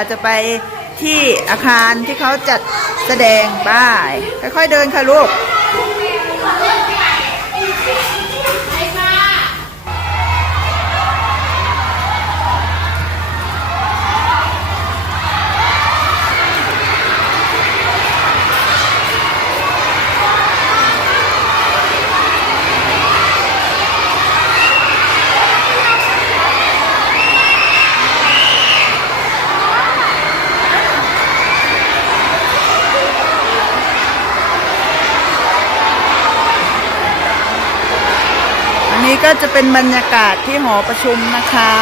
เราจะไปที่อาคารที่เขาจัดแสดงไป้ายค่อยๆเดินค่ะลูก จะเป็นบรรยากาศที่หอประชุมนะคะ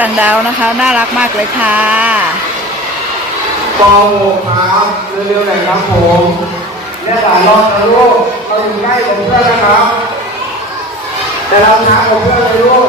ต่างดาวนะคะ น่ารักมากเลยค่ะป .6 ครับเร็วๆหน่อยครับผมและหลานรอบนะลูกเราอยู่ใกล้กับเพื่อนนะครับแต่เราช้ากว่าเพื่อนเลยลูก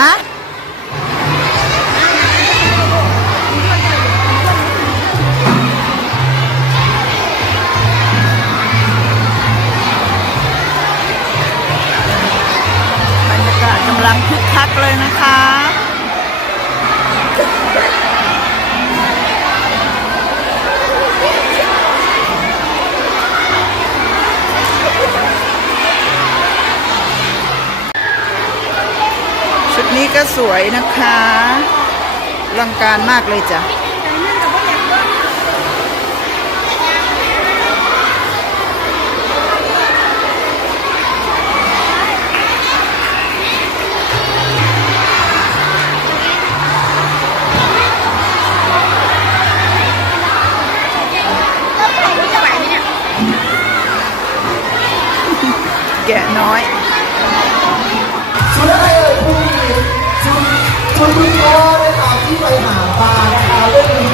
¿Ah? สวยนะคะอลังการมากเลยจ้ะแกะน้อย คุณพ่อนะครับที่ไปหาปลานะคะเรื่องนี้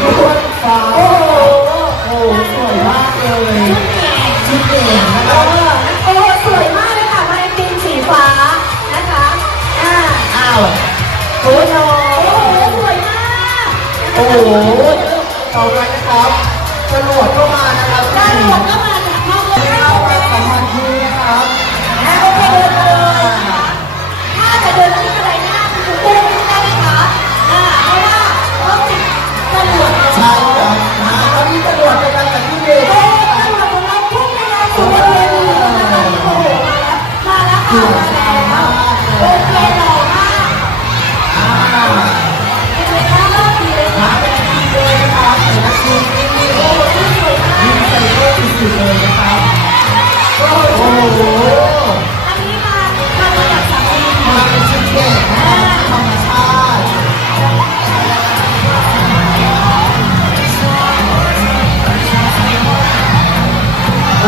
ยูนฟ้าโอ้โหโอ้โหสวยมากเลยชุดเก่งนะคเอรับอโอ้สวยมากเลยค่ะมาในธีมสีฟ้านะคะ อ่า อ้าวโอ้โหโอ้โห สวยมากโอ้โหต่อไปนะครับจรวดก็มานะครับดาวหลวงก็มา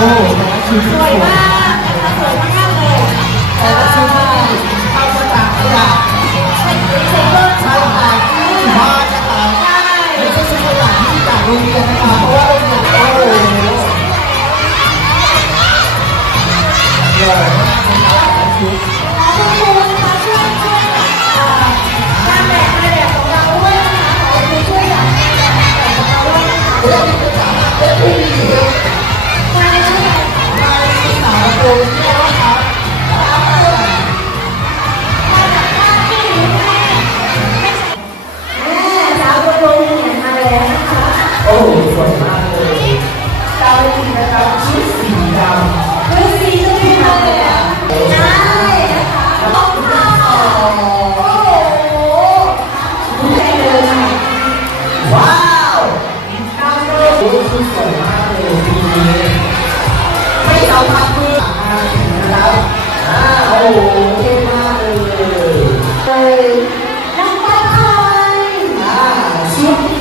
สวยมากนะคะสวยมากเลยแต่ละชุดนี่ทำมาจากขยะใช้ใช้เบอร์ใช่ค่ะที่บ้านนะครับใช่ไม่ใช่ชุดขยะที่จากโรงเรียนนะครับเพราะว่าโรงเรียนโอ้โหใหญ่มากเลยนะชุดขอคุณครูนะคะช่วยช่วยอ่างานแบบงานแบบของเราด้วยนะคะขอคุณช่วยแบบงานแบบของเราด้วยนะคะ เรื่องนี้เป็นการเล่นผู้หญิงงานช่ใน สา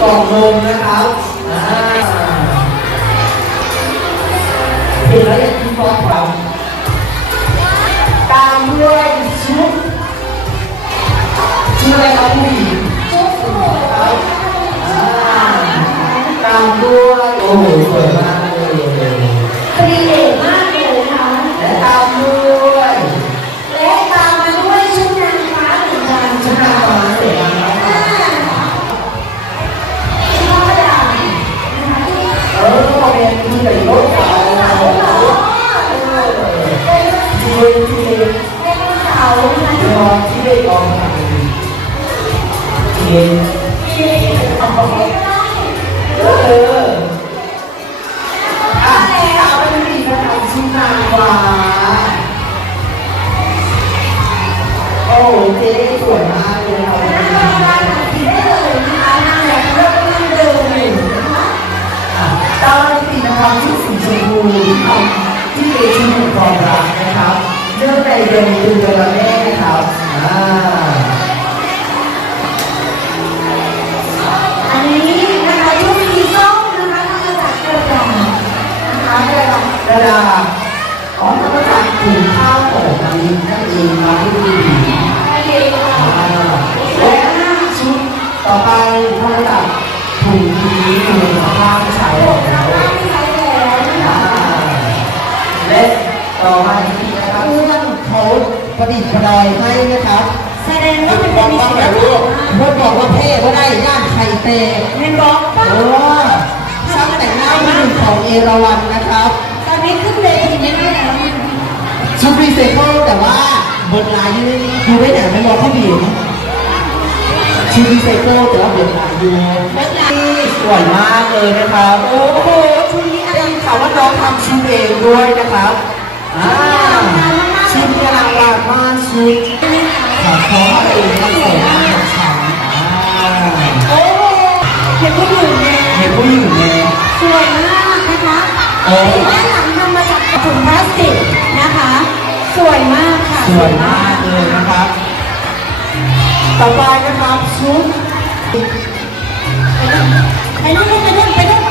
กล่องนมนะครับอ่าเห็นแล้วอยากกินฟองครับตามด้วยชุดชุดอะไรครับผู้หญิง ชุดนาโอ้เจ๊สวยมากเลยครับนั่งรอได้ค่ะที่ได้เลยนะคะนั่งแบบเริ่มเดินอยู่นะคะดาวราศีนะครับที่สีชมพูที่เป็นชุดแห่งควา ประดิษฐ์ประดอยให้นะครับแสดงว่ามันจะมีศิลปะเพื่อนบอกว่าเท่ก็ได้ย่านไข่เตะเมนบอกป้าเออช่างแต่งหน้ามือหนึ่งของเอราวันนะครับ ตอนนี้ขึ้นเวทีไม่ได้แล้วชุดรีไซเคิลแต่ว่าบนลายยืนดูได้ไหนไม่มองที่บินชุดรีไซเคิลแต่ว่าบนลายยืนเป็นไรสวยมากเลยนะครับ โอ้โหชุดนี้อะไรได้ยินข่าวว่าน้องทำชุดเองด้วยนะครับอ่า ชุดที่อลังการมากชุดขอขอเองครับสวยมากของฉันอ่าโอ้โหเห็นผู้หญิงเนี่ยเห็นผู้หญิงไหมสวยมากนะคะโอ้ด้านหลังทำมาจากถุงพลาสติกนะคะ สวยมากค่ะสวยมากเลยนะครับ ต่อไปนะครับชุดไปนู่นไปนู่นไปนู่น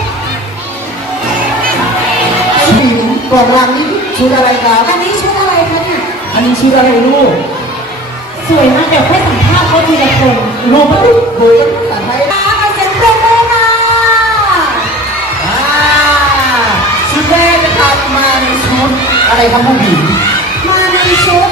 ชุดกล่องรังนี่ชุดอะไรครับอันนี้ชุด อะไรคะเนี่ยอันนี้ชุดอะไรลูก สวยมากเดี๋ยวค่อยสัมภาษณ์เขาทีละคนลูกไม่ได้คุยกันภาษาไทยนะขอเสียงปรบมือค่ะอ่าชุดแรกนะครับมาในชุดอะไรครับผู้หญิงมาในชุด